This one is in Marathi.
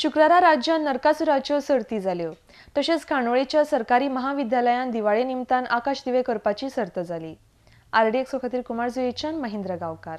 शुक्रारा राज्यात नरकासुराच्यो सर्ती जाल्यो। तशेंच खांडोळेच्या सरकारी महाविद्यालयात दिवाळे निमतान आकाश दिवे करपाची सर्त जाली। आरडीएक्स खातीर कुमार जुयेच्यान महेंद्र गांवकार।